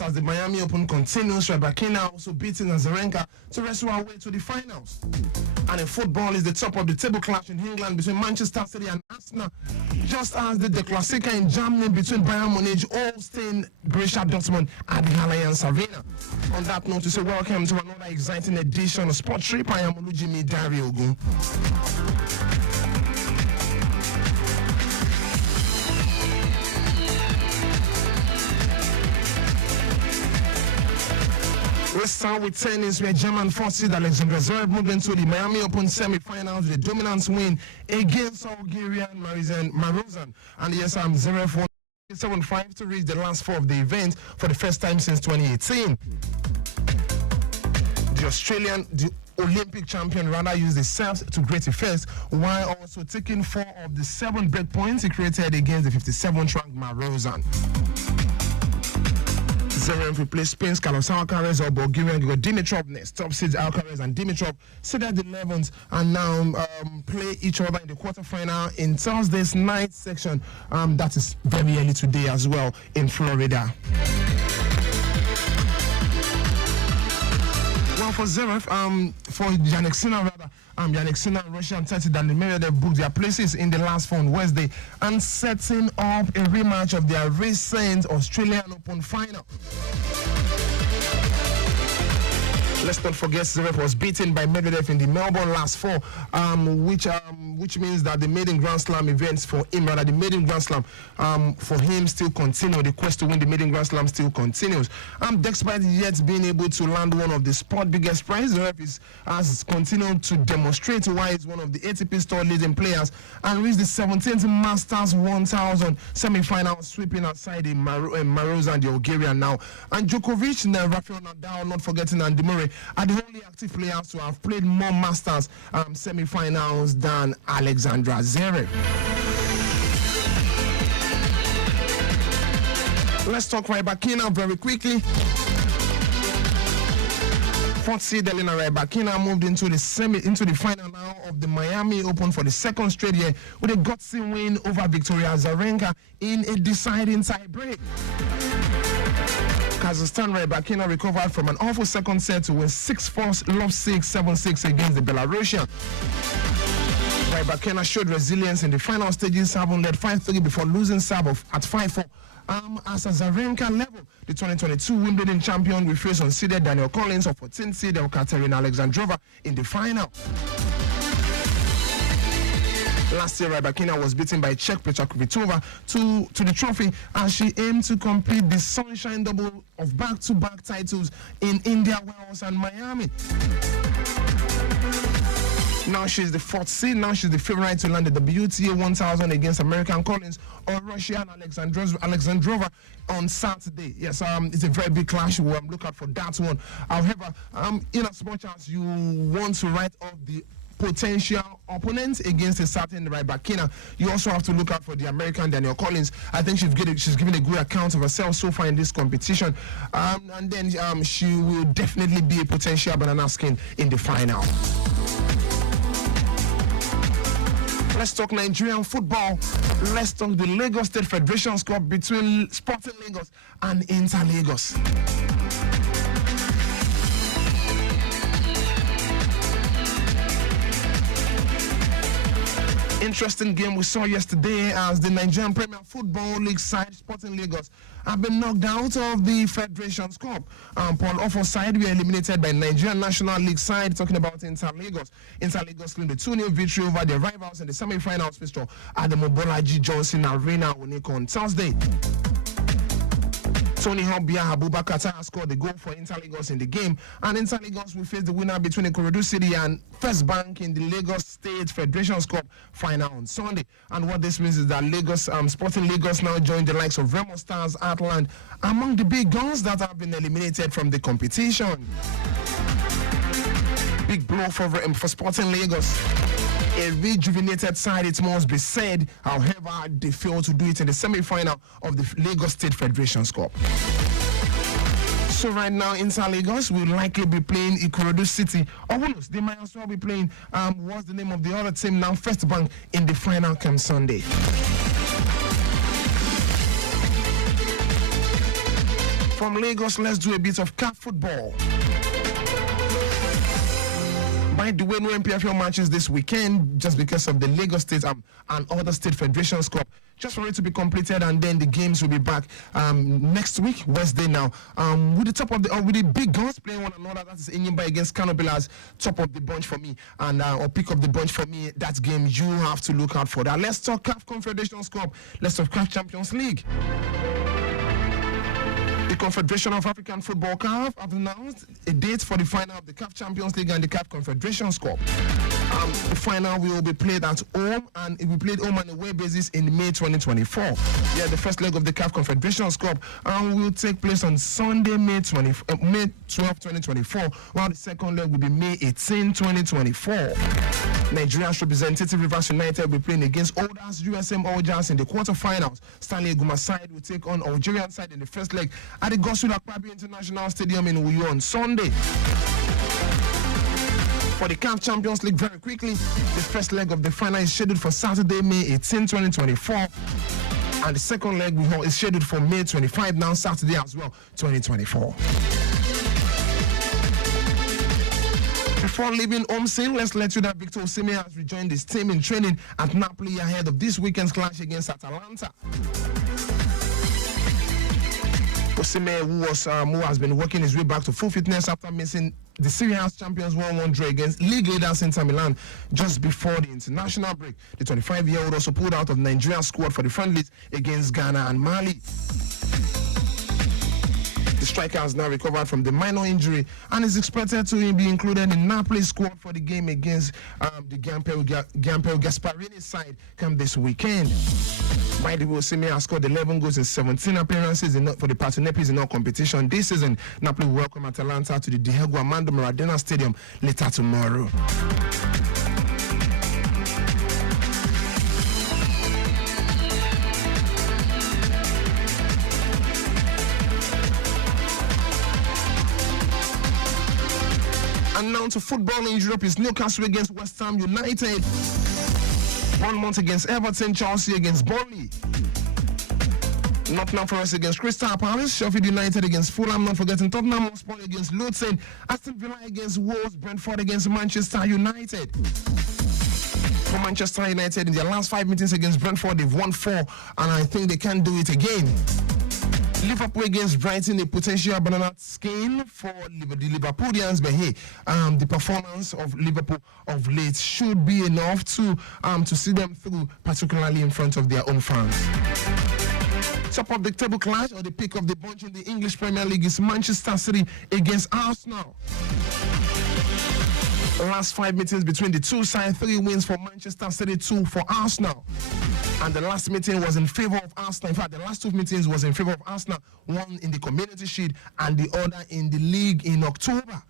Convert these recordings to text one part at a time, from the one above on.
As the Miami Open continues, Rybakina also beating Azarenka to wrestle our way to the finals. And in football is the top of the table clash in England between Manchester City and Arsenal, just as the Klassiker in Germany between Bayern Munich, Holstein, Borussia Dortmund at the Allianz Arena. On that note, we say welcome to another exciting edition of Sport Trip. I am Olujimi Dare-Ogun. Let's start with tennis, where German forces Alexandra Zverev moved into the Miami Open semi-finals with a dominant win against Bulgarian Marozan. And yes, Zverev won 7-5 to reach the last four of the event for the first time since 2018. The Olympic champion rather used the serves to great effect, while also taking 4 of the 7 break points he created against the 57th ranked Marozan. Zverev replaced Spain's Carlos Alcaraz or Bulgarian Grigor Dimitrov next. Top seeds Alcaraz and Dimitrov sit at the 11th and now play each other in the quarterfinal in Thursday's night section. That is very early today as well in Florida. Well, for Zverev, for Jannik Sinner rather, Jannik Sinner and Russian Tati and Medvedev booked their places in the last four on Wednesday and setting up a rematch of their recent Australian Open final. Let's not forget Zverev was beaten by Medvedev in the Melbourne last four, which means that the maiden Grand Slam events for him, rather the maiden Grand Slam for him still continue. The quest to win the maiden Grand Slam still continues. Despite yet being able to land one of the sport biggest prizes, Zverev has continued to demonstrate why he's one of the ATP Tour leading players and reached the 17th Masters 1000 semi-final, sweeping aside the Marozan, the Bulgarian now. And Djokovic, Rafael Nadal, not forgetting Andy Murray, are the only active players who have played more Masters semi-finals than Alexandra Zverev. Let's talk Rybakina very quickly. Fourth seed Elena Rybakina moved into the final now of the Miami Open for the second straight year with a gutsy win over Victoria Azarenka in a deciding tie-break. Kazakhstan Rybakina recovered from an awful second set to win 6-4, love 6, 7-6 against the Belarusian. Rybakina showed resilience in the final stages, having led 5-3 before losing serve at 5-4. As Azarenka level, the 2022 Wimbledon champion will face unseeded Daniel Collins of 14th seed Katerina Alexandrova in the final. Last year, Rybakina was beaten by Czech Petra Kvitova to the trophy as she aimed to complete the sunshine double of back-to-back titles in India, Wales, and Miami. Now she's the 4th seed. Now she's the favorite to land the WTA 1000 against American Collins or Russian Alexandrova on Saturday. Yes, it's a very big clash. We'll look out for that one. However, in as much as you want to write off the potential opponent against a certain Rybakina, you also have to look out for the American Daniel Collins. I think she's given a good account of herself so far in this competition, and then she will definitely be a potential banana skin in the final. Let's talk Nigerian football. Let's talk the Lagos State Federation Cup between Sporting Lagos and Inter Lagos. Interesting game we saw yesterday as the Nigerian Premier Football League side Sporting Lagos have been knocked out of the Federation's Cup. Paul Offo side were eliminated by Nigerian National League side, talking about Inter Lagos. Inter Lagos claimed a 2-0 victory over their rivals in the semi-finals fixture at the Mobolaji Johnson Arena on Thursday. Tony Hobia Abubakar has scored the goal for Inter Lagos in the game, and Inter Lagos will face the winner between Ikorodu City and First Bank in the Lagos State Federation's Cup final on Sunday. And what this means is that Sporting Lagos now join the likes of Remo Stars, Atland, among the big guns that have been eliminated from the competition. Big blow for Sporting Lagos. A rejuvenated side, it must be said. However, they failed to do it in the semi-final of the Lagos State Federation's Cup. So right now, Inter Lagos will likely be playing Ikorodu City. Or who knows, they might as well be playing, what's the name of the other team now, First Bank, in the final come Sunday. From Lagos, let's do a bit of CAF football. By the way, no MPFL matches this weekend just because of the Lagos State and other state federations cup. Just for it to be completed, and then the games will be back next week, Wednesday now. With the big guns playing one another, that is Enyimba against Canopilas, top of the bunch for me, and or pick up the bunch for me. That game you have to look out for that. Let's talk CAF Confederations Cup. Let's talk CAF Champions League. The Confederation of African Football CAF have announced a date for the final of the CAF Champions League and the CAF Confederations Cup. The final will be played at home, and it will be played home on a away basis in May 2024. Yeah, the first leg of the CAF Confederations Cup will take place on Sunday, May 12, 2024, while the second leg will be May 18, 2024. Nigeria's representative Rivers United will be playing against Olders USM Algiers in the quarterfinals. Stanley Eguma side will take on Algerian side in the first leg at the Gosul Akpabio International Stadium in Uyo on Sunday. For the CAF Champions League, very quickly, the first leg of the final is scheduled for Saturday, May 18, 2024. And the second leg is scheduled for May 25, now Saturday as well, 2024. Before leaving home scene, let's let you know that Victor Osimhen has rejoined his team in training at Napoli ahead of this weekend's clash against Atalanta. Osimhen, who has been working his way back to full fitness after missing the Serie A champions 1-1 draw against league leaders Inter Milan just before the international break. The 25-year-old also pulled out of Nigeria's squad for the friendlies against Ghana and Mali. The striker has now recovered from the minor injury and is expected to be included in Napoli's squad for the game against the Gianpero Gasparini side come this weekend. By the way, Osimhen has scored 11 goals in 17 appearances for the Patonepis in all competition this season. Napoli will welcome Atalanta to the Diego Armando Maradona Stadium later tomorrow. And now to football in Europe is Newcastle against West Ham United. Bournemouth against Everton, Chelsea against Burnley. Nottingham Forest against Crystal Palace, Sheffield United against Fulham, not forgetting Tottenham Hotspur against Luton, Aston Villa against Wolves, Brentford against Manchester United. For Manchester United, in their last 5 meetings against Brentford, they've won 4, and I think they can do it again. Liverpool against Brighton, a potential banana skin for the Liverpoolians, but hey, the performance of Liverpool of late should be enough to see them through, particularly in front of their own fans. Top of the table clash or the pick of the bunch in the English Premier League is Manchester City against Arsenal. The last 5 meetings between the two sides, 3 wins for Manchester City, 2 for Arsenal. And the last meeting was in favor of Arsenal. In fact, the last 2 meetings was in favor of Arsenal. One in the Community Shield and the other in the league in October.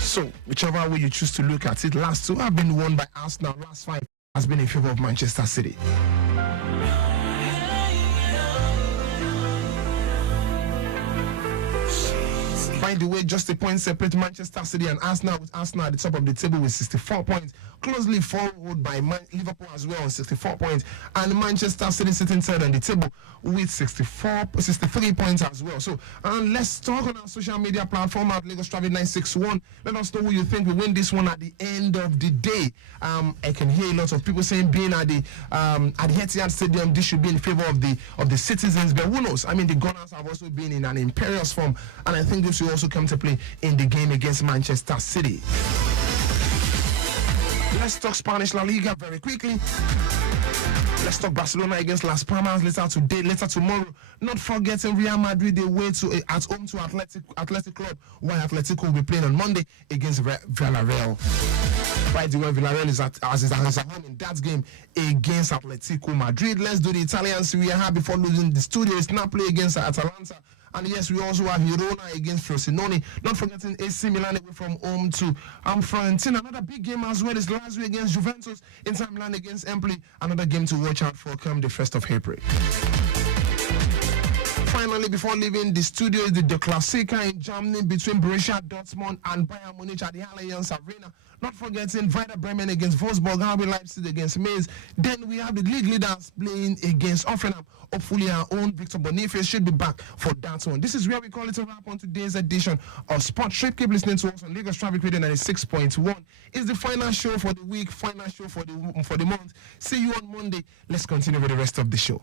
So, whichever way you choose to look at it, last 2 have been won by Arsenal. Last 5 has been in favor of Manchester City. By the way, just a point separate Manchester City and Arsenal, with Arsenal at the top of the table with 64 points, closely followed by Liverpool as well on 64 points, and Manchester City sitting third on the table with 63 points as well. So let's talk on our social media platform at Lagos Traffic 961. Let us know who you think will win this one at the end of the day. I can hear lots of people saying being at the Etihad Stadium, this should be in favor of the citizens, but who knows? I mean, the Gunners have also been in an imperious form, and I think this will also come to play in the game against Manchester City. Let's talk Spanish La Liga very quickly. Let's talk Barcelona against Las Palmas later tomorrow. Not forgetting Real Madrid away at home to Athletic Club, while Atletico will be playing on Monday against Villarreal. By the way, Villarreal is at home in that game against Atletico Madrid. Let's do the Italian Serie A before losing the studio. It's Napoli against Atalanta. And yes, we also have Girona against Frosinone. Not forgetting AC Milan away from home to Fiorentina. Another big game as well is Lazio against Juventus. Inter Milan against Empoli. Another game to watch out for come the 1st of April. Finally, before leaving the studio, is the Klassiker in Germany between Borussia Dortmund and Bayern Munich at the Allianz Arena. Not forgetting Werder Bremen against Wolfsburg, RB Leipzig against Mainz. Then we have the league leaders playing against Offenham. Hopefully our own Victor Boniface should be back for that one. This is where we call it a wrap on today's edition of Sport Trip. Keep listening to us on Lagos Traffic Radio 96.1. It's the final show for the week, final show for the month. See you on Monday. Let's continue with the rest of the show.